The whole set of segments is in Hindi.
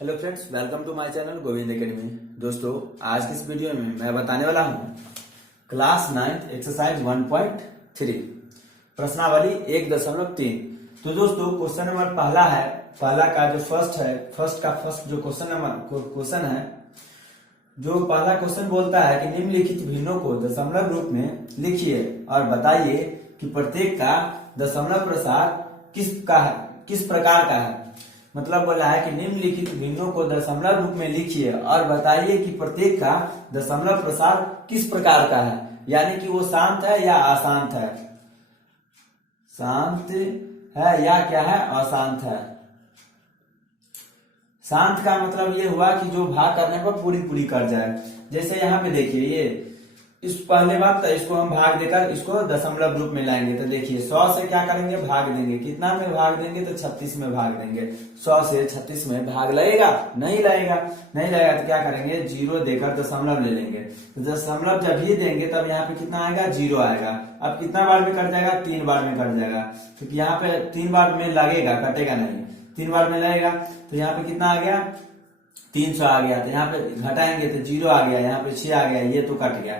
Hello friends, welcome to my channel Govind academy. दोस्तों, आज की इस वीडियो में मैं बताने वाला हूँ क्लास 9 एक्सरसाइज 1.3 प्रश्नावली 1.3। तो दोस्तों, क्वेश्चन नंबर पहला का जो फर्स्ट जो क्वेश्चन है, जो पहला क्वेश्चन बोलता है कि निम्नलिखित भिन्नों को दशमलव रूप में लिखिए और बताइए कि प्रत्येक का दशमलव प्रसार किस प्रकार का है। मतलब बोला है कि निम्नलिखित भिन्नों को दशमलव रूप में लिखिए और बताइए कि प्रत्येक का दशमलव प्रसार किस प्रकार का है, यानी कि वो शांत है या अशांत है, शांत है या क्या है, अशांत है। शांत का मतलब ये हुआ कि जो भाग करने पर पूरी पूरी कर जाए। जैसे यहाँ पे देखिए, ये इस पहले बात, तो इसको हम भाग देकर इसको दशमलव रूप में लाएंगे। तो देखिए 100 से क्या करेंगे, भाग देंगे। कितना में भाग देंगे, तो 36 में भाग देंगे। 100 से 36 में भाग लगेगा, नहीं लगेगा तो क्या करेंगे, 0 देकर दशमलव ले लेंगे। तो दशमलव जब ही देंगे तब यहाँ पे कितना आएगा, 0 आएगा। अब कितना बार में कट जाएगा, 3 बार में कट जाएगा, क्योंकि यहाँ पे 3 बार में लगेगा, कटेगा नहीं, 3 बार में लगेगा। तो यहाँ पे कितना आ गया, 300 आ गया। तो यहाँ पे घटाएंगे तो 0 आ गया, यहाँ पे 6 आ गया, ये तो कट गया।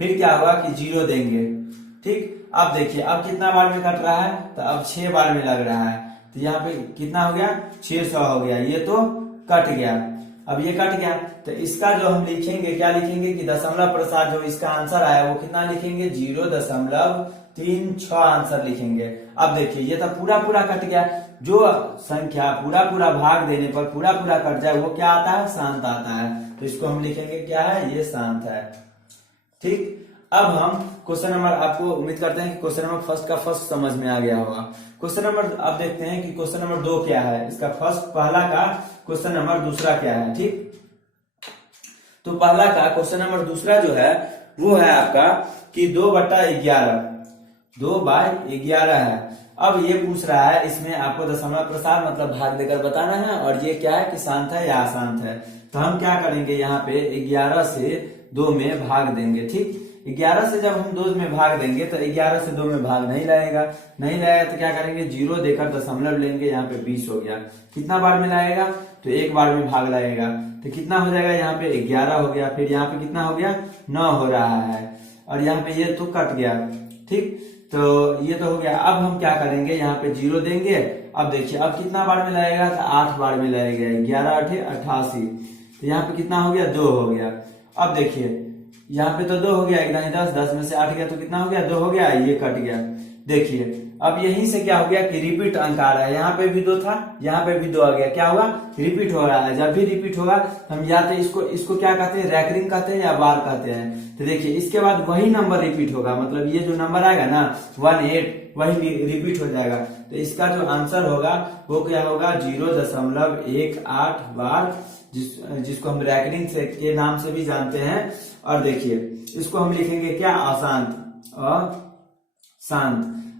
फिर क्या हुआ कि 0 देंगे, ठीक। अब देखिए, अब कितना बार में कट रहा है, तो अब 6 बार में लग रहा है। तो यहाँ पे कितना हो गया, 600 हो गया, ये तो कट गया। अब ये कट गया, तो इसका जो हम लिखेंगे, क्या लिखेंगे कि दशमलव प्रसार, जो इसका आंसर आया वो कितना लिखेंगे, 0.36 आंसर लिखेंगे। अब देखिए, ये तो पूरा पूरा कट गया। जो संख्या पूरा पूरा भाग देने पर पूरा पूरा कट जाए वो क्या आता है, शांत आता है। तो इसको हम लिखेंगे क्या है, ये शांत है, ठीक। अब हम क्वेश्चन नंबर, आपको उम्मीद करते हैं कि क्वेश्चन नंबर फर्स्ट समझ में आ गया होगा। क्वेश्चन नंबर अब देखते हैं कि क्वेश्चन नंबर 2 क्या है, इसका पहला का क्वेश्चन नंबर दूसरा क्या है, ठीक। तो पहला का क्वेश्चन नंबर दूसरा जो है वो है आपका कि 2/11, 2/11 है। अब ये पूछ रहा है, इसमें आपको दशमलव प्रसार मतलब भाग देकर बताना है, और ये क्या है कि शांत है या अशांत है। तो हम क्या करेंगे, यहाँ पे 11 से 2 में भाग देंगे, ठीक। 11 से जब हम 2 में भाग देंगे तो 11 से 2 में भाग नहीं लगेगा तो क्या करेंगे, 0 देकर दशमलव लेंगे। यहाँ पे 20 हो गया। कितना बार में लगेगा, तो 1 बार में भाग लगेगा। तो कितना हो जाएगा, यहाँ पे 11 हो गया। फिर यहाँ पे कितना हो गया, 9 हो रहा है, और यहाँ पे ये तो कट गया, ठीक। तो ये तो हो गया। अब हम क्या करेंगे, यहाँ पे 0 देंगे। अब देखिए, अब कितना बार में लगेगा, तो 8 बार में लगेगा। 11 8 88, तो यहाँ पे कितना हो गया, 2 हो गया। अब देखिए, यहाँ पे तो 2 हो गया, इतना ही 10 में से 8 गया तो कितना हो गया, 2 हो गया, ये कट गया। देखिए, अब यहीं से क्या हो गया कि रिपीट अंक आ रहा है। यहाँ पे भी 2 था, यहाँ पे भी 2 आ गया। क्या हुआ, रिपीट हो रहा है। जब भी रिपीट होगा हम या तो इसको क्या कहते हैं, रैकरिंग कहते हैं या बार कहते हैं। तो देखिए, इसके बाद वही नंबर रिपीट होगा, मतलब ये जो नंबर आएगा ना 18, वही रिपीट हो जाएगा। तो इसका जो आंसर होगा वो क्या होगा, 0.18 बार, जिसको हम रैकरिंग के नाम से भी जानते हैं। और देखिए, इसको हम लिखेंगे क्या, अशांत।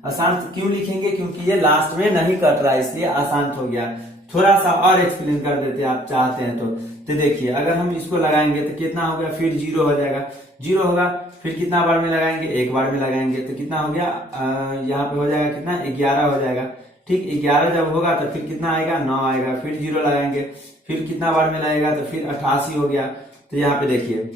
अशांत क्यों लिखेंगे, क्योंकि ये लास्ट में नहीं कट रहा है, इसलिए अशांत हो गया। थोड़ा सा और एक्सप्लेन कर देते हैं, आप चाहते हैं तो देखिए, अगर हम इसको लगाएंगे तो कितना हो गया, फिर 0 हो जाएगा, 0 होगा। फिर कितना बार में लगाएंगे, 1 बार में लगाएंगे, तो कितना हो गया, यहाँ पे हो जाएगा कितना, 11 हो जाएगा, ठीक। 11 जब होगा तो फिर कितना आएगा, 9 आएगा। फिर 0 लगाएंगे, फिर कितना बार में लगेगा, तो फिर 88 हो गया। तो यहाँ पे देखिए,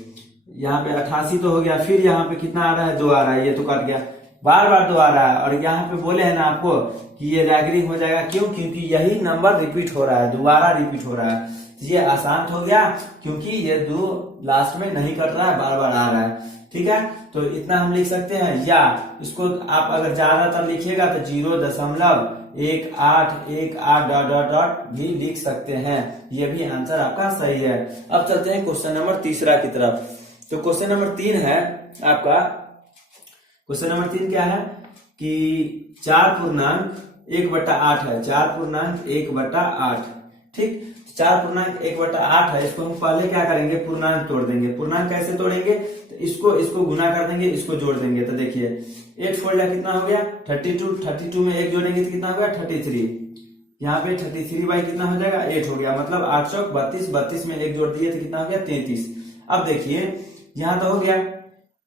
यहाँ पे 88 तो हो गया। फिर यहाँ पे कितना आ रहा है, 2 आ रहा है, ये तो कट गया। बार बार 2 आ रहा है, और यहाँ पे बोले हैं ना आपको कि ये रैकरिंग हो जाएगा। क्यों, क्योंकि यही नंबर रिपीट हो रहा है, दोबारा रिपीट हो रहा है। ये अशांत हो गया, क्योंकि ये 2 लास्ट में नहीं कट रहा है, बार बार आ रहा है, ठीक है। तो इतना हम लिख सकते हैं। या इसको आप अगर ज्यादातर लिखिएगा तो 0.1818 भी लिख सकते हैं। ये भी आंसर आपका सही है। अब चलते हैं क्वेश्चन नंबर तीसरा की तरफ। तो क्वेश्चन नंबर 3 है आपका, क्वेश्चन नंबर 3 क्या है कि 4.1/8 है, 4.1/8, ठीक। 4.1/8 है। इसको हम पहले क्या करेंगे, पूर्णांक तोड़ देंगे। पूर्णांक कैसे तोड़ेंगे, तो इसको गुना कर देंगे, इसको जोड़ देंगे। तो देखिए, 8 फोड़ कितना हो गया, 32 में 1 जोड़ेंगे तो कितना हो गया, 33। यहाँ पे 33 कितना हो जाएगा, 8 हो गया। मतलब 8 चौक 32, 32 में 1 जोड़ दिए तो कितना हो गया, 33। अब देखिए, यहाँ तो हो गया।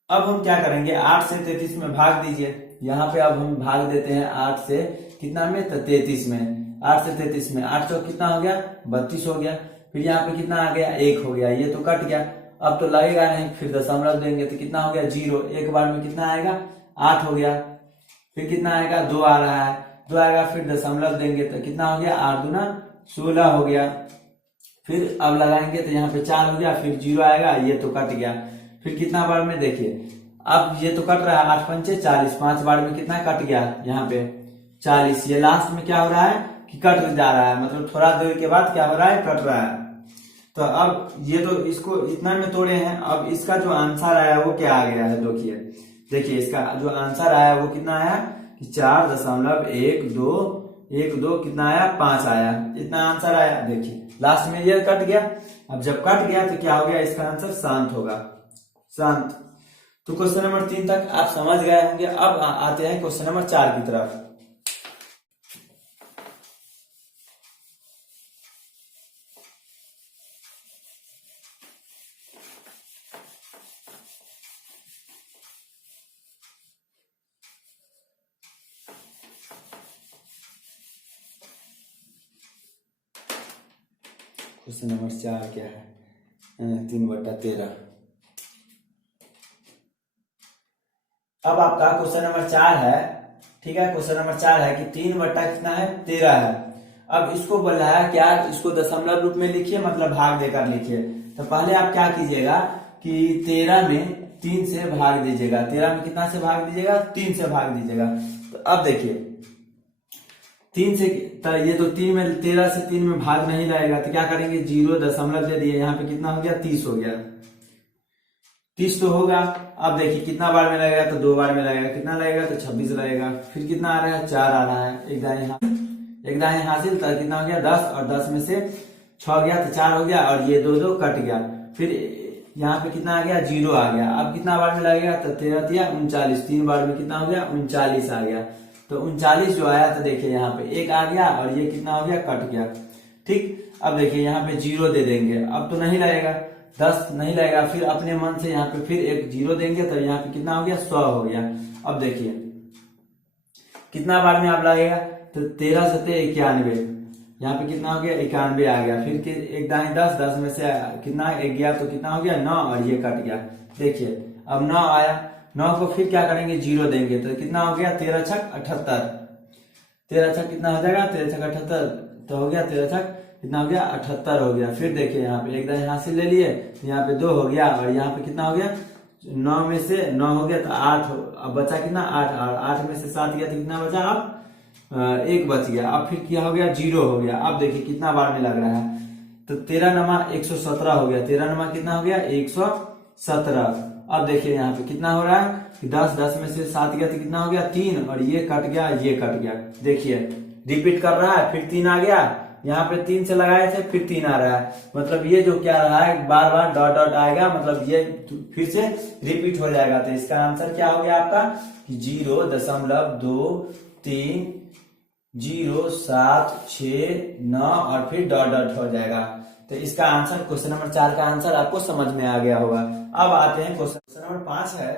अब हम क्या करेंगे, 8 से 33 में भाग दीजिए। यहाँ पे अब हम भाग देते हैं 8 से कितना में, तो 33 में। 8 से 33 में 8 चौक कितना हो गया 32 हो गया। फिर यहाँ पे कितना आ गया 1 हो गया, ये तो कट गया, अब तो लगेगा नहीं, फिर दशमलव देंगे तो कितना हो गया 0, एक बार में कितना आएगा 8 हो गया। फिर कितना आएगा 2 आ रहा है, 2 आएगा, फिर दशमलव देंगे तो कितना हो गया 8 दूना 16 हो गया। फिर अब लगाएंगे तो यहाँ पे 4 हो गया, फिर 0 आएगा, ये तो कट गया। फिर कितना बार में देखिए, अब ये तो कट रहा है 8 पंचे 40, 5 बार में कितना कट गया यहाँ पे 40। ये लास्ट में क्या हो रहा है कि कट जा रहा है, मतलब थोड़ा देर के बाद क्या हो रहा है कट रहा है। तो अब ये तो इसको इतना में तोड़े हैं, अब इसका जो आंसर आया वो क्या आ गया है देखिए इसका जो आंसर आया वो कितना आया कि 4.12 कितना आया 5 आया, इतना आंसर आया। देखिए लास्ट में ये कट गया, अब जब कट गया तो क्या हो गया, इसका आंसर शांत होगा, शांत। तो क्वेश्चन नंबर 3 तक आप समझ गए होंगे। अब आते हैं क्वेश्चन नंबर 4 की तरफ। क्वेश्चन नंबर 4 क्या है, 3/13। अब आपका क्वेश्चन नंबर 4 है, ठीक है, क्वेश्चन नंबर 4 है कि 3 बट्टा कितना है 13 है। अब इसको बोल रहा है क्या, इसको दशमलव रूप में लिखिए, मतलब भाग देकर लिखिए। तो पहले आप क्या कीजिएगा कि 13 में 3 से भाग दीजिएगा, 13 में कितना से भाग दीजिएगा 3 से भाग दीजिएगा। तो अब देखिए 3 से तो ये तो 3 में 13 से 3 में भाग नहीं लगेगा, तो क्या करेंगे 0 दशमलव दे दिए, यहाँ पे कितना हो गया 30 हो गया, 30 तो होगा। अब देखिए कितना बार में लगेगा, तो 2 बार में लगेगा, कितना लगेगा तो 26 लगेगा। फिर कितना आ रहा है 4 आ रहा है, एक दाएं हासिल, तो कितना हो गया 10, और 10 में से 6 गया तो 4 हो गया, और ये 2 कट गया। फिर यहाँ पे कितना आ गया 0 आ गया। अब कितना बार में लगेगा तो 13 या 39, 3 बार में कितना हो गया 39 आ गया। तो 39 जो आया तो देखिए यहाँ पे 1 आ गया, और ये कितना हो गया कट गया, ठीक। अब देखिए यहाँ पे 0 दे देंगे, अब तो नहीं लगेगा 10 नहीं लगेगा, फिर अपने मन से यहाँ पे फिर एक 0 देंगे, तो यहाँ पे कितना हो गया 100 हो गया। अब देखिए कितना बार में आप लगेगा, तो 13 सत्ते 91, यहाँ पे कितना हो गया 91 आ गया। फिर एक दाएं 10, 10 में से कितना 1 गया, तो कितना हो गया 9, और ये कट गया। देखिए अब 9 आया, 9 को फिर क्या करेंगे 0 देंगे, तो कितना हो गया 13 छक 78, 13 छक कितना हो जाएगा 13 छक 78, तो हो गया 13 छक कितना हो गया 78 हो गया। फिर देखिए यहाँ पे एक दाएं हासिल ले लिए, यहाँ पे 2 हो गया, और यहाँ पे कितना हो गया 9 में से 9 हो गया तो 8, अब बचा कितना 8, और 8 में से 7 गया तो कितना बचा, अब 1 बच गया। अब फिर क्या हो गया 0 हो गया। अब देखिए कितना बार में लग रहा है, तो 13 नमा 117 हो गया, 13 नमा कितना हो गया 117। अब देखिए यहाँ पे कितना हो रहा है कि 10 में से 7 गया तो कितना हो गया 3, और ये कट गया, ये कट गया। देखिए रिपीट कर रहा है, फिर 3 आ गया, यहाँ पे 3 से लगाए थे फिर 3 आ रहा है, मतलब ये जो क्या रहा है बार बार डॉट डॉट आएगा, मतलब ये फिर से रिपीट हो जाएगा। तो इसका आंसर क्या हो गया आपका कि 0.230769 और फिर डॉट डॉट हो जाएगा। तो इसका आंसर क्वेश्चन नंबर 4 का आंसर आपको समझ में आ गया होगा। अब आते हैं क्वेश्चन नंबर 5 है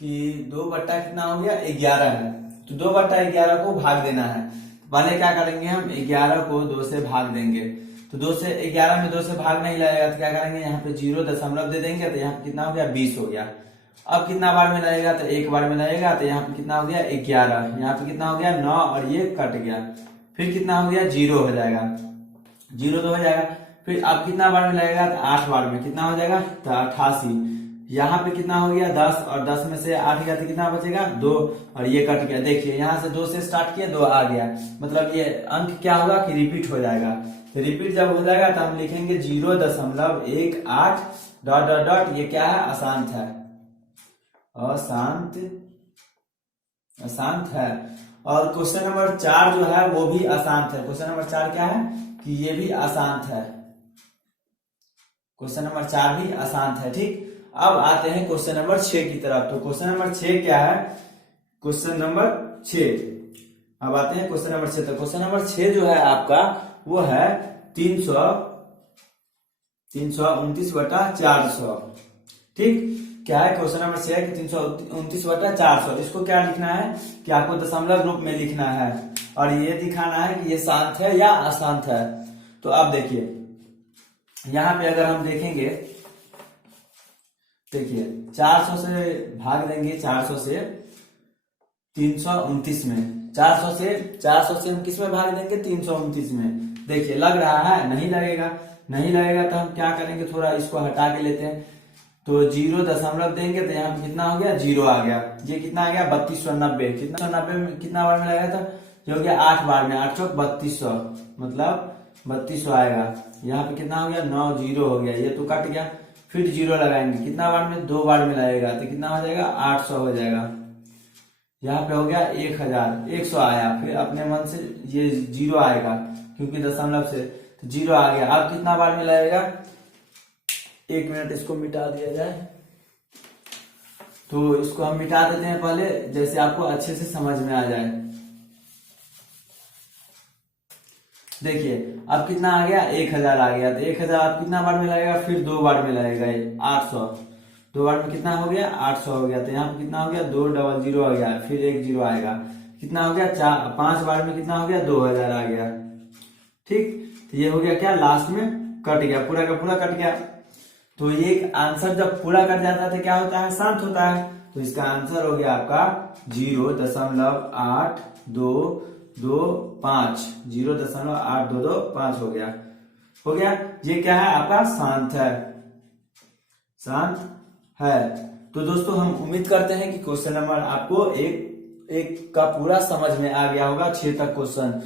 कि 2 बट्टा कितना हो गया 11 है, तो 2 बट्टा 11 को भाग देना है। पहले क्या करेंगे हम 11 को 2 से भाग देंगे, तो 2 से 11 में 2 से भाग नहीं लगेगा, तो क्या करेंगे यहाँ पे 0 दशमलव दे देंगे, तो यहाँ पे कितना हो गया 20 हो गया। अब कितना बार में लगेगा, तो 1 बार में लगेगा, तो यहाँ पे कितना हो गया 11, यहाँ पे कितना हो गया 9, और ये कट गया। फिर कितना हो गया 0 हो जाएगा, 0 तो हो जाएगा। फिर अब कितना बार में लगेगा, तो 8 बार में कितना हो जाएगा तो 88। यहाँ पे कितना हो गया 10, और 10 में से 8 गया तो कितना बचेगा 2, और ये कट गया। देखिए यहाँ से 2 से स्टार्ट किया 2 आ गया, मतलब ये अंक क्या होगा कि रिपीट हो जाएगा। तो रिपीट जब हो जाएगा तो हम लिखेंगे 0.18 डॉट डॉट डॉट, ये क्या है अशांत है, अशांत है। और क्वेश्चन नंबर 4 जो है वो भी अशांत है। क्वेश्चन नंबर 4 क्या है कि ये भी अशांत है, क्वेश्चन नंबर 4 भी अशांत है, ठीक। अब आते हैं क्वेश्चन नंबर 6 की तरफ। तो क्वेश्चन नंबर 6 क्या है, क्वेश्चन नंबर 6, अब आते हैं क्वेश्चन नंबर 6। तो क्वेश्चन नंबर 6 जो है आपका वो है 329/400, ठीक। क्या है, क्वेश्चन नंबर 6 है कि 329/400, इसको क्या लिखना है कि आपको दशमलव रूप में लिखना है और ये दिखाना है कि ये शांत है या अशांत है। तो अब देखिए यहाँ पे अगर हम देखेंगे, देखिए 400 से भाग देंगे, 400 से 329 में, 400 से हम किस में भाग देंगे, 329 में। देखिए लग रहा है, नहीं लगेगा, नहीं लगेगा तो हम क्या करेंगे, थोड़ा इसको हटा के लेते हैं, तो 0 दशमलव देंगे तो यहाँ पे कितना हो गया, 0 आ गया। ये कितना आ गया, 3290, कितना 90 में कितना बार में लगेगा था, ये हो गया 8 बार में, 8 चौक 3200, मतलब 3200 आएगा। यहाँ पे कितना हो गया, 9 0 हो गया, ये तो कट गया। फिर 0 लगाएंगे, कितना बार में, 2 बार में लगेगा, तो कितना हो जाएगा, 800 हो जाएगा। यहाँ पे हो गया 1000, 100 आया, फिर अपने मन से ये 0 आएगा क्योंकि दशमलव से, तो 0 आ गया। अब कितना बार में लगेगा, 1 मिनट इसको मिटा दिया जाए, तो इसको हम मिटा देते हैं पहले, जैसे आपको अच्छे से समझ में आ जाए। देखिए अब कितना आ गया, 1000 आ गया, तो 1000 अब कितना बार में लगेगा, फिर 2 बार में लगेगा, 800, 2 बार में कितना हो गया, 800 हो गया। तो यहाँ पे कितना हो गया, 2 डबल 0 आ गया, फिर 1 0 आएगा, कितना हो गया, 5 बार में कितना हो गया, 2000 आ गया। ठीक, तो ये हो गया क्या, लास्ट में कट गया, पूरा का पूरा कट गया। तो ये आंसर जब पूरा कट जाता है तो क्या होता है, शांत होता है। तो इसका आंसर हो गया आपका 0.8225, 0.8225 हो गया, हो गया। ये क्या है आपका, शांत है, शांत है। तो दोस्तों हम उम्मीद करते हैं कि क्वेश्चन नंबर आपको एक का पूरा समझ में आ गया होगा, 6 तक क्वेश्चन।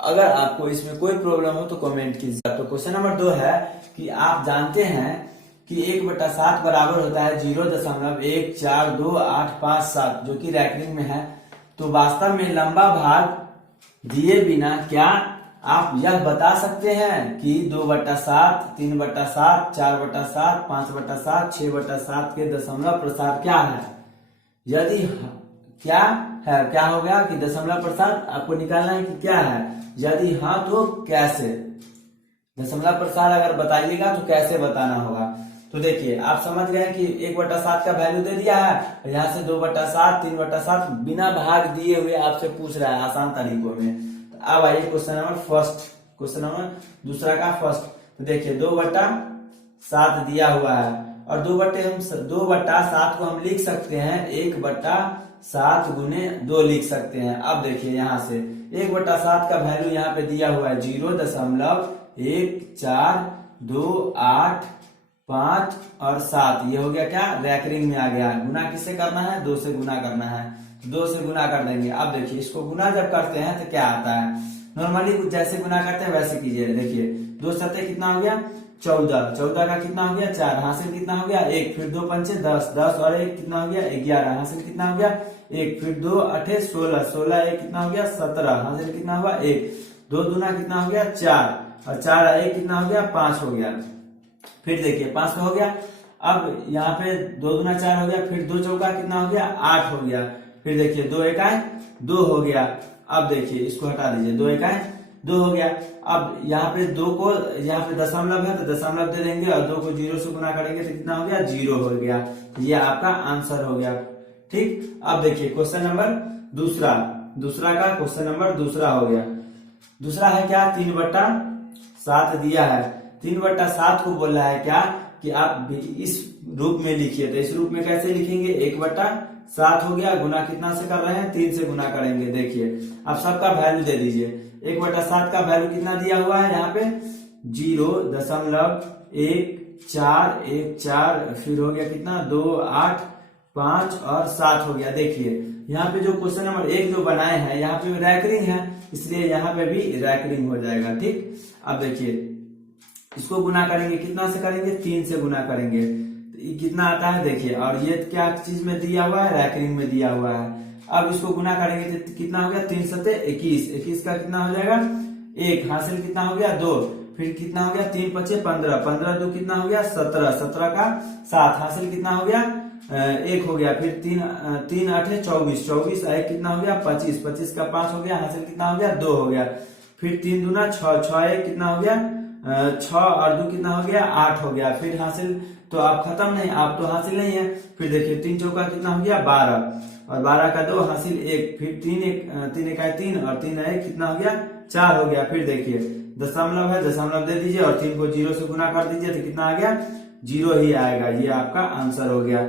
अगर आपको इसमें कोई प्रॉब्लम हो तो कमेंट कीजिए। तो क्वेश्चन नंबर 2 है कि आप जानते हैं कि 1/7 बराबर होता है 0.14287, जो कि रैंकिंग में है। तो वास्तव में लंबा भाग दिए बिना क्या आप यह बता सकते हैं कि 2/7, 3/7, 4/7, 5/7, 6/7 के दशमलव प्रसार क्या है? यदि क्या है, क्या हो गया कि दशमलव प्रसार आपको निकालना है कि क्या है, यदि हाँ तो कैसे, दशमलव प्रसार अगर बताइएगा तो कैसे बताना होगा। तो देखिए आप समझ गए कि 1/7 का वैल्यू दे दिया है, यहाँ से 2/7, 3/7 बिना भाग दिए हुए आपसे पूछ रहा है आसान तरीकों में। तो अब आइए question number first, question number दूसरा का फर्स्ट। तो देखिए 2/7 दिया हुआ है और 2/7 को हम लिख सकते हैं 1/7 गुने 2 लिख सकते हैं। अब देखिए यहाँ से 1/7 का वैल्यू यहाँ पे दिया हुआ है 0.14285 और 7, ये हो गया क्या, रैंकिंग में आ गया। गुना किससे करना है, 2 से गुना करना है, 2 से गुना कर देंगे। अब देखिए इसको गुना जब करते हैं तो क्या आता है, नॉर्मली जैसे गुना करते हैं वैसे कीजिए। देखिए 2 सत्ते कितना हो गया, 14, 14 का कितना हो गया, 4, हासिल कितना हो गया 1, फिर 2 पंचे 10, 10 और 1 कितना हो गया 11, हासिल कितना हो गया 1, फिर 2 8 16, 16 1 कितना हो गया 17, हासिल कितना हुआ 1, 2 दूना कितना हो गया 4 और 4 1 कितना हो गया 5 हो गया। फिर देखिए 5 हो गया, अब यहाँ पे 2 दूना 4 हो गया, फिर 2 चौका कितना हो गया 8 हो गया, फिर देखिए 2 एकाएं 2 हो गया। अब देखिए इसको हटा दीजिए, 2 एकाएं 2 हो गया। अब यहाँ पे 2 को, यहाँ पे दशमलव है तो दशमलव दे देंगे और 2 को 0 से गुना करेंगे तो कितना हो गया 0 हो गया। तो ये आपका आंसर हो गया। ठीक, अब देखिए क्वेश्चन नंबर दूसरा का क्वेश्चन नंबर दूसरा हो गया। दूसरा है क्या, 3/7 दिया है, 3/7 को बोल रहा है क्या कि आप इस रूप में लिखिए। तो इस रूप में कैसे लिखेंगे, 1/7 हो गया, गुना कितना से कर रहे हैं 3 से गुना करेंगे। देखिए अब सबका वैल्यू दे दीजिए, 1/7 का वैल्यू कितना दिया हुआ है यहाँ पे 0.1414, फिर हो गया कितना 2 8 5 और 7 हो गया। देखिए यहाँ पे जो क्वेश्चन नंबर 1 जो बनाए हैं यहाँ पे रैंकिंग है, इसलिए यहाँ पे भी रैंकिंग हो जाएगा। ठीक, अब देखिए इसको गुना करेंगे, कितना से करेंगे 3 से गुना करेंगे, तो ये कितना आता है देखिए, और ये क्या चीज में दिया हुआ है, रैंकिंग में दिया हुआ है। अब इसको गुना करेंगे तो कितना हो गया 3 सत्ते 21, 21 का कितना हो जाएगा 1, हासिल कितना हो गया 2, फिर कितना हो गया 3 पचे 15, 15 2 कितना हो गया 17, 17 का 7, हासिल कितना हो गया 1 हो गया, फिर 3 8 24, 24 1 कितना हो गया 25, 25 का 5 हो गया, हासिल कितना हो गया 2 हो गया, फिर 3 दूना 6, 6 1 कितना हो गया 6 और 2 कितना हो गया 8 हो गया। फिर हासिल तो आप खत्म नहीं, आप तो हासिल नहीं है। फिर देखिए 3 चौका कितना हो गया 12 और 12 का 2 हासिल 1, फिर 3 इकाई 3 और 3 1 कितना हो गया 4 हो गया। फिर देखिए दशमलव है, दशमलव दे दीजिए और 3 को 0 से गुना कर दीजिए तो कितना आ गया 0 ही आएगा। ये आपका आंसर हो गया।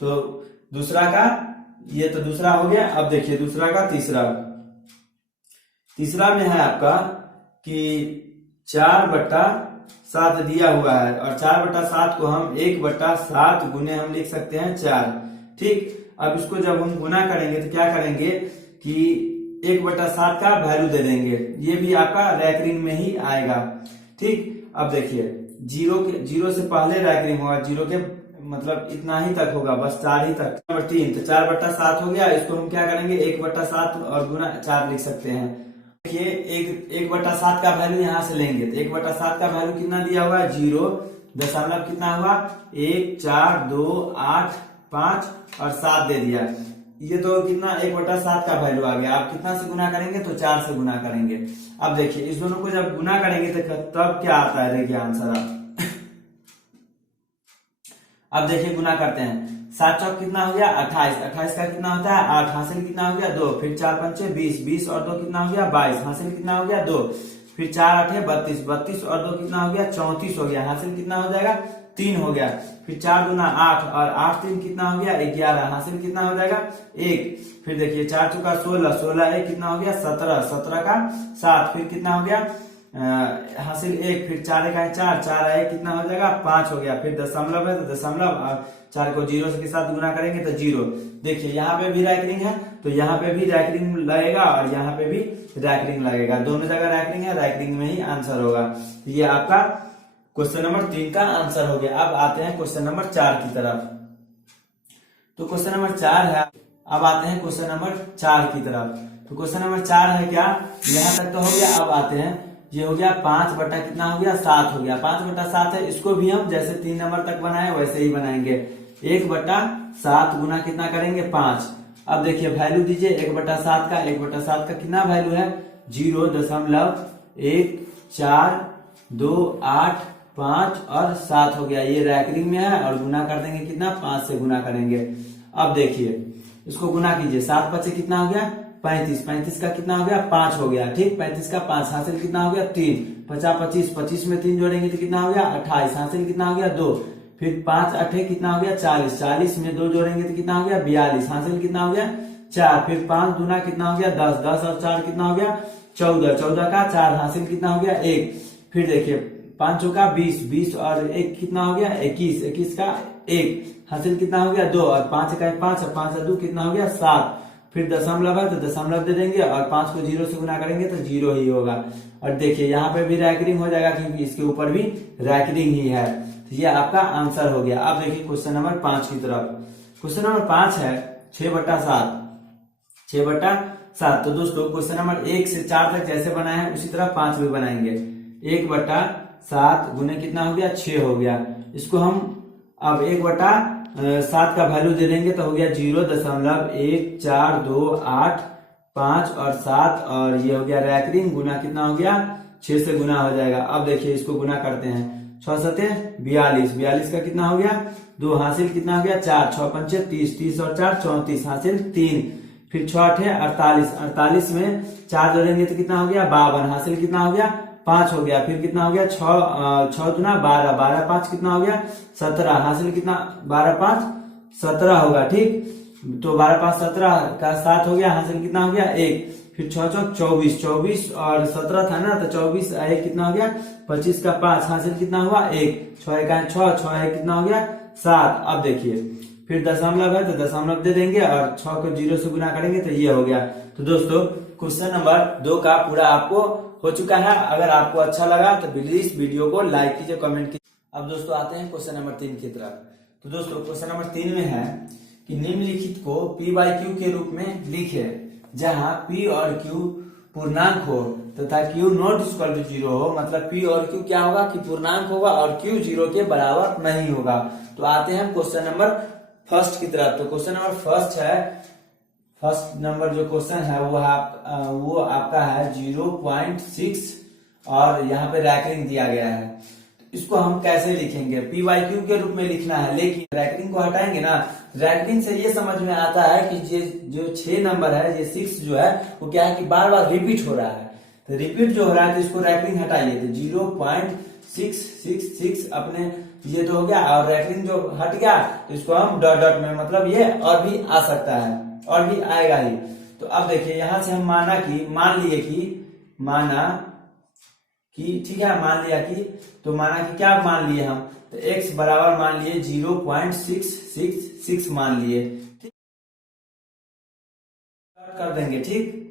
तो दूसरा का ये तो दूसरा हो गया। अब देखिए दूसरा का तीसरा में है आपका कि 4/7 दिया हुआ है और 4/7 को हम 1/7 गुने हम लिख सकते हैं 4। ठीक, अब इसको जब हम गुना करेंगे तो क्या करेंगे कि 1/7 का वैल्यू दे देंगे, ये भी आपका रैकरिंग में ही आएगा। ठीक, अब देखिए 0 से पहले रैकरिंग होगा, 0 के मतलब इतना ही तक होगा, बस 4 ही तक। नंबर 3 तो 4/7 हो गया। इसको हम क्या करेंगे 1/7 और गुना 4 लिख सकते हैं। देखिए 1/7 का वैल्यू यहाँ से लेंगे तो 1/7 का वैल्यू कितना दिया हुआ है 0, दशमलव कितना हुआ 1 4 2 8 5 और 7 दे दिया। ये तो कितना 1/7 का वैल्यू आ गया। आप कितना से गुना करेंगे तो 4 से गुना करेंगे। अब देखिए इस दोनों को जब गुना करेंगे तो तब क्या आता है, देखिए आंसर आप अब देखिए गुना करते हैं। 7 चौक कितना हो गया 28, 28 का कितना होता है 8, हासिल कितना हो गया 2, फिर 4 पंचे 20, 20 और 2 कितना हो गया 22, हासिल कितना हो गया 2, फिर 4 8 32, 32 और 2 कितना हो गया 34 हो गया, हासिल कितना हो जाएगा 3 हो गया। फिर 4 दूना 8 और 8 3 कितना हो गया 11, हासिल कितना हो जाएगा 1। फिर देखिए 4 चौका 16, 16 1 कितना हो गया 17, 17 का 7, फिर कितना हो गया हासिल 1, फिर 4 1 4, 4 1 कितना हो जाएगा 5 हो गया। फिर दशमलव है तो दशमलव और 4 को 0 के साथ गुना करेंगे तो 0। देखिए यहाँ पे भी रैकरिंग है तो यहाँ पे भी रैकरिंग लगेगा और यहाँ पे भी रैकरिंग लगेगा, दोनों जगह रैकरिंग है, रैकरिंग में ही आंसर होगा। ये आपका क्वेश्चन नंबर 3 का आंसर हो गया। अब आते हैं क्वेश्चन नंबर 4 की तरफ। तो क्वेश्चन नंबर 4 है, अब आते हैं क्वेश्चन नंबर 4 की तरफ। तो क्वेश्चन नंबर 4 है क्या, यहाँ तक तो हो गया। अब आते हैं, ये हो गया 5 बटा कितना हो गया 7 हो गया। 5/7 है, इसको भी हम जैसे 3 नंबर तक बनाए वैसे ही बनाएंगे। 1/7 गुना कितना करेंगे 5। अब देखिए वैल्यू दीजिए 1/7 का, 1/7 का कितना वैल्यू है 0.1 4 2 8 5 और 7 हो गया। ये रैकरिंग में है और गुना कर देंगे कितना 5 से गुना करेंगे। अब देखिए इसको गुना कीजिए, 7 5 कितना हो गया 35, 35 का कितना हो गया 5 हो गया। ठीक, 35 का 5, हासिल कितना हो गया 3, 50 25, 25 में 3 जोड़ेंगे तो कितना हो गया 28, हासिल कितना हो गया 2, फिर 5 8 कितना हो गया 40, 40 में 2 जोड़ेंगे तो कितना हो गया 42, हासिल कितना हो गया 4, फिर 5 दूना कितना हो गया 10, 10 और 4 कितना हो गया 14, 14 का 4, हासिल कितना हो गया 1। फिर देखिए 5 चौका 20, 20 और 1 कितना हो गया 21, 21 का 1, हासिल कितना हो गया 2 और 5 इकाई 5 और 5 और 2 कितना हो गया 7। फिर दशमलव है तो दशमलव दे देंगे और 5 को 0 से गुना करेंगे तो 0 ही होगा। और देखिए यहाँ पे भी रैकरिंग हो जाएगा क्योंकि इसके ऊपर भी रैकरिंग ही है। तो ये आपका आंसर हो गया। अब देखिए क्वेश्चन नंबर 5 की तरफ। क्वेश्चन नंबर 5 है 6/7, 6/7। तो दोस्तों क्वेश्चन नंबर 1 से 4 तक जैसे बनाए हैं उसी तरह 5 भी बनाएंगे। 1/7 गुने कितना हो गया 6 हो गया। इसको हम अब 1/7 का वैल्यू दे देंगे तो हो गया 0.1 4 2 8 5 और 7 और ये हो गया रैकरिंग, गुना कितना हो गया 6 से गुना हो जाएगा। अब देखिए इसको गुना करते हैं, 6 7 42, 42 का कितना हो गया 2, हासिल कितना हो गया 4, 6 5 30, 30 और 4 34, हासिल 3, फिर 6 8 48, 48 में 4 जोड़ेंगे तो कितना हो गया 52, हासिल कितना हो गया 5 हो गया। फिर कितना हो गया 6 दूना 12, 12 5 कितना हो गया 17, हासिल कितना 12 5 17 होगा। ठीक, तो 12 5 17 का 7 हो गया, हासिल कितना हो गया 1, फिर 6 चौक 24, 24 और 17 था ना तो 24 1 कितना हो गया 25 का 5, हासिल कितना हुआ 1, 6 1 6, 6 1 कितना हो गया 7। अब देखिए फिर दशमलव है तो दशमलव दे देंगे और 6 को 0 से गुना करेंगे तो ये हो गया। तो दोस्तों क्वेश्चन नंबर 2 का पूरा आपको हो चुका है। अगर आपको अच्छा लगा तो प्लीज वीडियो को लाइक कीजिए, कमेंट कीजिए। अब दोस्तों आते हैं क्वेश्चन नंबर 3 की तरफ। तो दोस्तों क्वेश्चन नंबर 3 में है कि निम्नलिखित को p/q के रूप में लिखे, जहां p और q पूर्णांक हो तथा q नॉट इक्वल टू 0 हो। मतलब p और q क्या होगा कि पूर्णांक होगा और q 0 के बराबर नहीं होगा। तो आते हैं क्वेश्चन नंबर फर्स्ट की तरफ। तो क्वेश्चन नंबर फर्स्ट नंबर जो क्वेश्चन है वो आपका है 0.6 और यहाँ पे रैकरिंग दिया गया है। तो इसको हम कैसे लिखेंगे, पी वाई क्यू के रूप में लिखना है, लेकिन रैकरिंग को हटाएंगे ना, रैकरिंग से ये समझ में आता है कि ये जो 6 नंबर है, ये 6 जो है वो क्या है कि बार बार रिपीट हो रहा है। तो रिपीट जो हो रहा है तो इसको रैकरिंग हटाइए, तो 0.666 अपने ये तो हो गया, और रैकरिंग जो हट गया तो इसको हम डॉट डॉट में, मतलब ये और भी आ सकता है, और भी आएगा ही। तो अब देखिए यहाँ से हम मान ठीक है, मान लिया कि, तो माना कि क्या मान लिए हम, तो x बराबर मान लिए 0.666 मान लिए, ठीक कर देंगे। ठीक,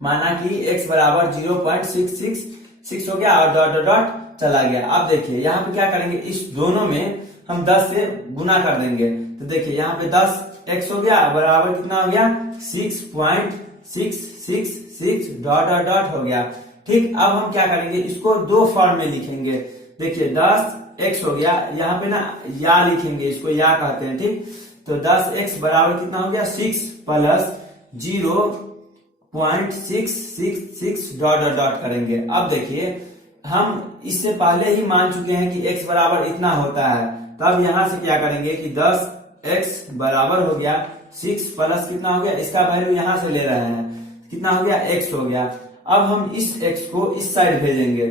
माना कि x बराबर 0.666 हो गया और डॉट डॉट डॉट चला गया। अब देखिए यहाँ पे क्या करेंगे, इस दोनों में हम 10 से गुना कर देंगे। तो देखिए यहाँ पे 10x हो गया बराबर कितना हो गया, 6.666 डॉट डॉट डॉट हो गया। ठीक, अब हम क्या करेंगे, इसको दो फॉर्म में लिखेंगे। देखिए 10x हो गया, यहाँ पे ना या लिखेंगे, इसको या कहते हैं। ठीक, तो 10x बराबर कितना हो गया, 6 प्लस 0.666 डॉट डॉट डॉट करेंगे। अब देखिए हम इससे पहले ही मान चुके हैं कि x बराबर इतना होता है, तब यहां से क्या करेंगे कि 10x बराबर हो गया 6 प्लस कितना हो गया, इसका वैल्यू यहां से ले रहे हैं, कितना हो गया, x हो गया। अब हम इस x को इस साइड भेजेंगे,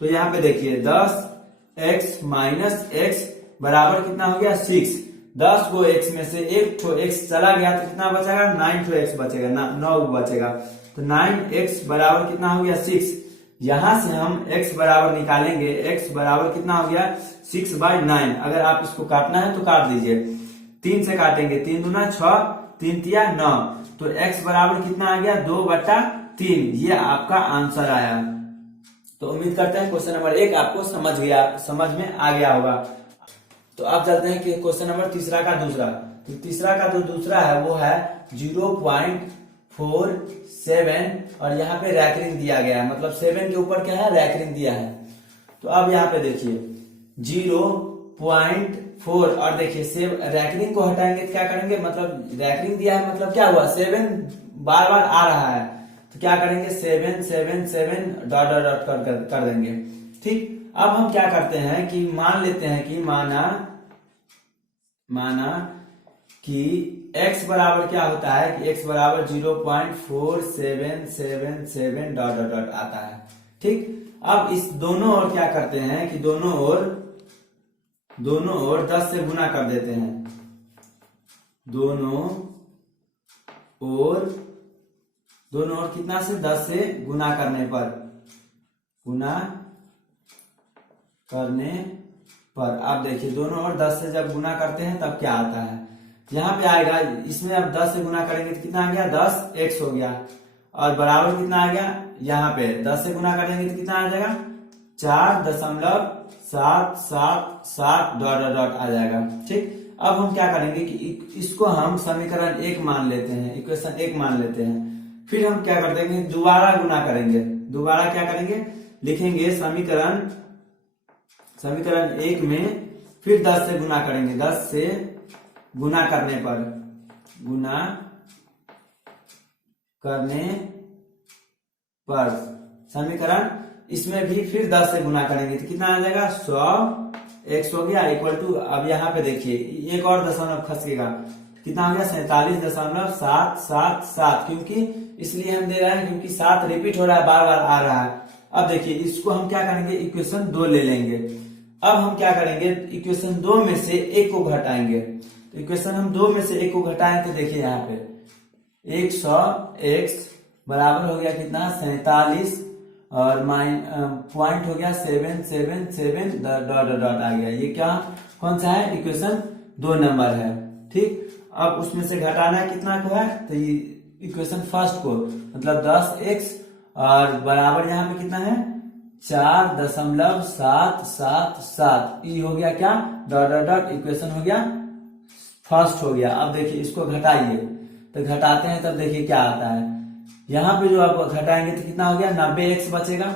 तो यहाँ पे देखिए 10x माइनस x बराबर कितना हो गया, 6। 10 को x में से एक ठो x चला गया तो कितना बचेगा, 9 ठो x बचेगा, 9 बचेगा। तो 9x बराबर कितना हो गया, 6। यहां से हम x बराबर निकालेंगे, x बराबर कितना हो गया, 6/9। अगर आप इसको काटना है तो काट दीजिए, 3 से काटेंगे, 3 दूना 6, 3 तिया 9, तो x बराबर कितना आ गया, 2/3। ये आपका आंसर आया। तो उम्मीद करते हैं क्वेश्चन नंबर 1 आपको समझ में आ गया होगा। तो अब चलते हैं कि क्वेश्चन नंबर तीसरा का दूसरा। तो तीसरा का जो दूसरा है वो है 0.47 और यहाँ पे रैकरिंग दिया गया है, मतलब 7 के ऊपर क्या है, रैकरिंग दिया है। तो अब यहाँ पे देखिए 0.4 और देखिए रैकरिंग को हटाएंगे तो क्या करेंगे, मतलब रैकरिंग दिया है मतलब क्या हुआ, 7 बार बार आ रहा है, तो क्या करेंगे 7 7 7 डॉट डॉट डॉट कर देंगे। ठीक, अब हम क्या करते हैं कि मान लेते हैं कि माना कि x बराबर क्या होता है कि x बराबर 0.4777 डॉट डॉट डॉट आता है। ठीक, अब इस दोनों ओर क्या करते हैं कि दोनों ओर 10 से गुना कर देते हैं, दोनों ओर कितना से, 10 से गुना करने पर आप देखिए दोनों ओर 10 से जब गुना करते हैं तब क्या आता है, यहाँ पे आएगा, इसमें अब 10 से गुना करेंगे तो कितना आ गया, 10x हो गया, और बराबर कितना आ गया, यहाँ पे 10 से गुना करेंगे तो कितना आ जाएगा, 4.777 डॉट डॉट डॉट आ जाएगा। ठीक, अब हम क्या करेंगे कि इसको हम समीकरण 1 मान लेते हैं, इक्वेशन 1 मान लेते हैं। फिर हम क्या कर देंगे, दोबारा गुना करेंगे, दोबारा क्या करेंगे, लिखेंगे समीकरण 1 में फिर 10 से गुना करेंगे, 10 से गुना करने पर समीकरण इसमें भी फिर 10 से गुना करेंगे तो कितना आ जाएगा, 100x हो गया इक्वल टू, अब यहाँ पे देखिए एक और दशमलव खसकेगा, कितना हो गया, 47.777, क्योंकि इसलिए हम दे रहे हैं क्योंकि 7 रिपीट हो रहा है, बार बार आ रहा है। अब देखिए इसको हम क्या करेंगे, इक्वेशन 2 ले लेंगे। अब हम क्या करेंगे, इक्वेशन 2 में से 1 को घटाएंगे, तो इक्वेशन हम 2 में से 1 को घटाएं तो देखिए यहाँ पे 100x बराबर हो गया कितना, 47 और पॉइंट हो गया 777 डॉट डॉट आ गया। ये क्या, कौन सा है, इक्वेशन 2 नंबर है। ठीक, अब उसमें से घटाना है कितना को है, तो ये इक्वेशन फर्स्ट को, मतलब 10x और बराबर यहाँ पे कितना है, 4.777 ई हो गया क्या, डॉट डॉट डॉट, इक्वेशन हो गया फर्स्ट हो गया। अब देखिए इसको घटाइए, तो घटाते हैं तब देखिए क्या आता है, यहाँ पे जो आप घटाएंगे तो कितना हो गया, 90x बचेगा,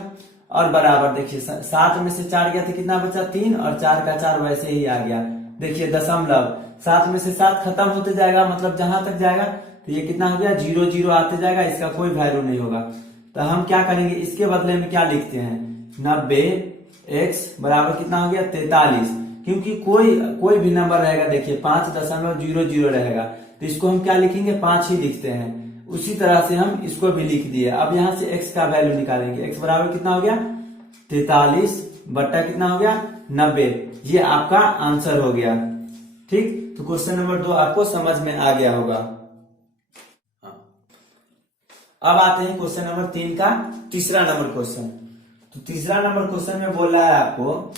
और बराबर देखिए 7 में से 4 गया तो कितना बचा, 3, और 4 का 4 वैसे ही आ गया। देखिए दशमलव 7 में से 7 खत्म होते जाएगा, मतलब जहां तक जाएगा, तो ये कितना हो गया, 0 0 आते जाएगा, इसका कोई वैल्यू नहीं होगा। तो हम क्या करेंगे, इसके बदले में क्या लिखते हैं, 90x बराबर कितना हो गया 43, क्योंकि कोई भी नंबर रहेगा, देखिए 5.00 रहेगा तो इसको हम क्या लिखेंगे 5 ही लिखते हैं। उसी तरह से हम इसको भी लिख दिए। अब यहाँ से x का वैल्यू निकालेंगे, x बराबर कितना हो गया 43 बट्टा कितना हो गया 90, ये आपका आंसर हो गया। ठीक, तो क्वेश्चन नंबर 2 आपको समझ में आ गया होगा। अब आते हैं क्वेश्चन नंबर 3 का तीसरा नंबर क्वेश्चन। तो तीसरा नंबर क्वेश्चन में बोल रहा है आपको,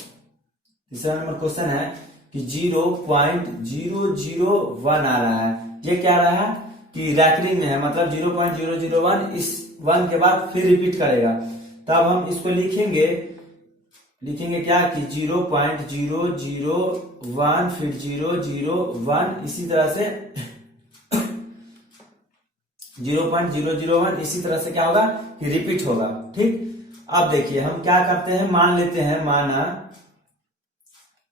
तीसरा नंबर क्वेश्चन है कि 0.001 आ रहा है। ये क्या रहा है कि रैकरिंग में है, मतलब 0.001, इस 1 के बाद फिर रिपीट करेगा। तब हम इसको लिखेंगे क्या कि 0.001 फिर 001, इसी तरह से 0.001 इसी तरह से क्या होगा कि रिपीट होगा। ठीक, अब देखिए हम क्या करते हैं, मान लेते हैं,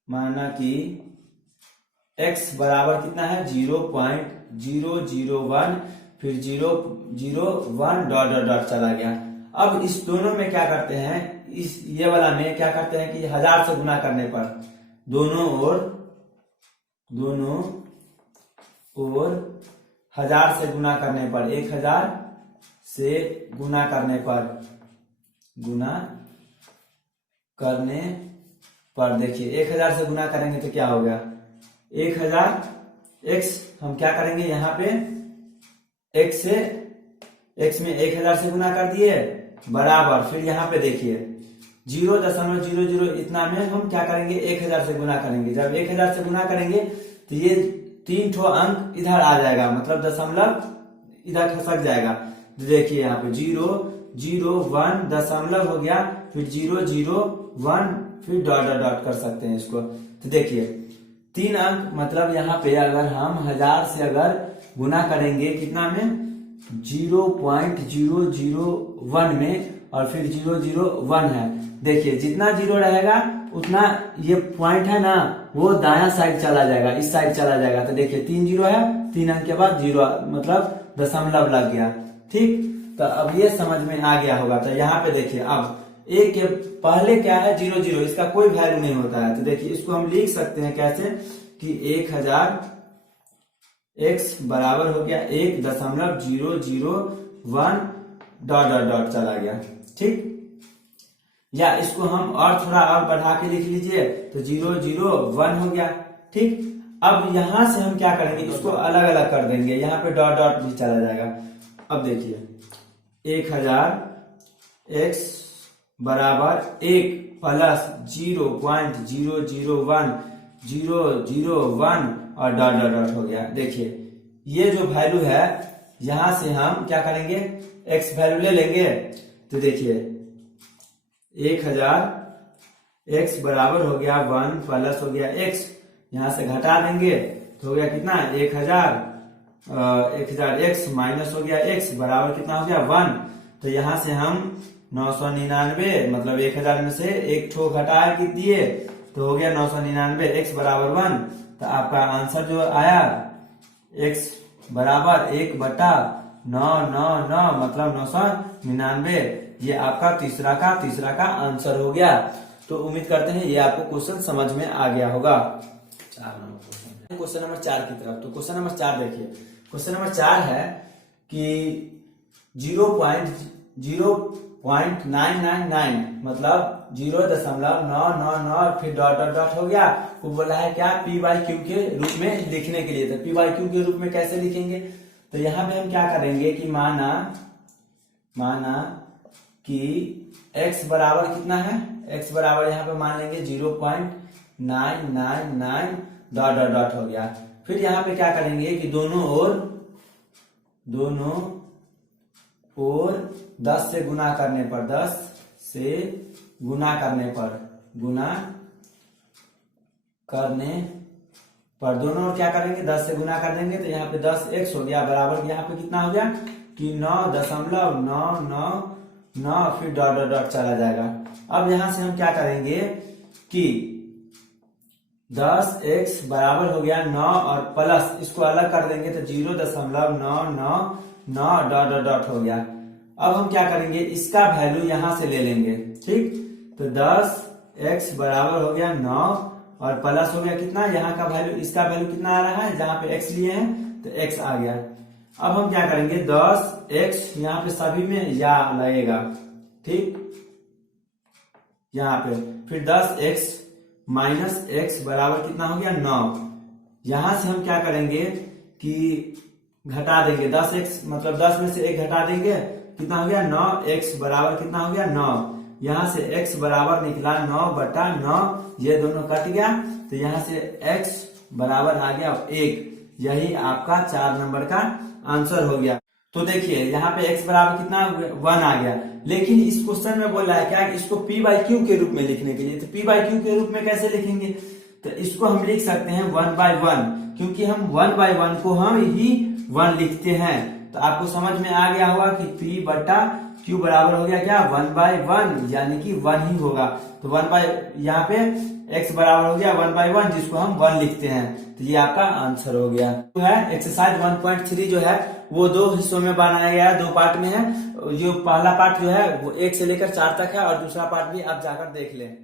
माना कि x बराबर कितना है 0.001 फिर 001 डॉट डॉट डॉट चला गया। अब इस दोनों में क्या करते हैं, इस ये वाला में क्या करते हैं कि 1000 से गुना करने पर दोनों ओर 1000 से गुना करने पर 1000 से गुना करने पर देखिए 1000 से गुना करेंगे तो क्या हो गया 1000 x, हम क्या करेंगे यहाँ पे x में 1000 से गुना कर दिए बराबर, फिर यहाँ पे देखिए 0.00 इतना में हम क्या करेंगे 1000 से गुना करेंगे। जब 1000 से गुना करेंगे तो ये 3 ठो अंक इधर आ जाएगा, मतलब दशमलव इधर खसक जाएगा। तो देखिए यहाँ पे 0.01 दशमलव हो गया, फिर 0.01 फिर डॉट डॉट डॉट कर सकते हैं इसको। तो देखिए 3 अंक, मतलब यहाँ पे अगर हम 1000 से अगर गुना करेंगे कितना में 0.001 में और फिर 001 है, देखिए जितना जीरो रहेगा उतना ये पॉइंट है ना वो दायां साइड चला जाएगा, इस साइड चला जाएगा। तो देखिए 3 जीरो है, 3 अंक के बाद जीरो, मतलब दशमलव लग गया। ठीक, तो अब ये समझ में आ गया होगा। तो यहाँ पे देखिए अब एक के पहले क्या है 00, इसका कोई वैल्यू नहीं होता है। तो देखिए इसको हम लिख सकते हैं कैसे कि 1000 x बराबर हो गया 1.001 डॉट डॉट डॉट चला गया। ठीक, या इसको हम और थोड़ा और बढ़ा के लिख लीजिए तो 001 हो गया। ठीक, अब यहां से हम क्या करेंगे, इसको अलग अलग कर देंगे, यहाँ पे डॉट डॉट भी चला जाएगा। अब देखिए 1000 x बराबर 1 प्लस 0.001 और डॉट डॉट डॉट हो गया। देखिए ये जो वैल्यू है यहां से हम क्या करेंगे x वैल्यू ले लेंगे। तो देखिए 1000 x बराबर हो गया 1 प्लस हो गया x, यहां से घटा देंगे तो हो गया कितना 1000 x माइनस हो गया x बराबर कितना हो गया 1। तो यहां से हम 999, मतलब 1000 में से एक ठो घटा दिए तो हो गया 999, x बराबर 1। तो आपका आंसर जो आया x बराबर 1/999, मतलब 999, ये आपका तीसरा का आंसर हो गया। तो उम्मीद करते हैं ये आपको क्वेश्चन समझ में आ गया होगा। क्वेश्चन नंबर 4 की तरफ। तो क्वेश्चन नंबर 4 देखिए, क्वेश्चन नंबर 4 है कि 0.0999 मतलब 0.999 फिर डॉट डॉट डॉट हो गया। वो बोला है क्या p/q के रूप में लिखने के लिए। तो p/q के रूप में कैसे लिखेंगे, तो यहाँ पे हम क्या करेंगे कि माना कि x बराबर कितना है, x बराबर यहाँ पे मान लेंगे 0.999 डॉट डॉट डॉट हो गया। फिर यहाँ पे क्या करेंगे कि दोनों ओर 10 से गुना करने पर दोनों ओर क्या करेंगे 10 से गुना कर देंगे। तो यहाँ पे 10x हो गया बराबर, यहाँ पे कितना हो गया कि 9.999 फिर डॉट डॉट डॉट चला जाएगा। अब यहां से हम क्या करेंगे कि 10x बराबर हो गया 9 और प्लस इसको अलग कर देंगे तो 0.999 डॉट डॉट डॉट हो गया। अब हम क्या करेंगे, इसका वैल्यू यहां से ले लेंगे। ठीक, तो 10x बराबर हो गया 9 और प्लस हो गया कितना, यहाँ का वैल्यू, इसका वैल्यू कितना आ रहा है, जहां पे x लिए हैं तो x आ गया। अब हम क्या करेंगे, 10x यहाँ पे सभी में या लगेगा। ठीक, यहाँ पे फिर 10x माइनस x बराबर कितना हो गया 9। यहां से हम क्या करेंगे कि घटा देंगे 10x, मतलब 10 में से 1 घटा देंगे, कितना हो गया 9x बराबर कितना हो गया 9। यहां से x बराबर निकला 9/9, ये दोनों कट गया, तो यहां से x बराबर आ गया 1। यही आपका 4 नंबर का आंसर हो गया। तो देखिए यहाँ पे x बराबर कितना 1 आ गया, लेकिन इस क्वेश्चन में बोल रहा है क्या, इसको p/q के रूप में लिखने के लिए। तो p/q के रूप में कैसे लिखेंगे, तो इसको हम लिख सकते हैं 1/1, क्योंकि हम 1/1 को हम ही 1 लिखते हैं। तो आपको समझ में आ गया होगा कि p/q बराबर हो गया क्या 1/1, यानी कि 1 ही होगा। तो यहाँ पे x बराबर हो गया 1/1, जिसको हम 1 लिखते हैं। तो ये आपका आंसर हो गया। तो है एक्सरसाइज 1.3 जो है वो 2 हिस्सों में बनाया गया है, 2 पार्ट में है। जो पहला पार्ट जो है वो 1 से लेकर 4 तक है, और दूसरा पार्ट भी आप जाकर देख लें।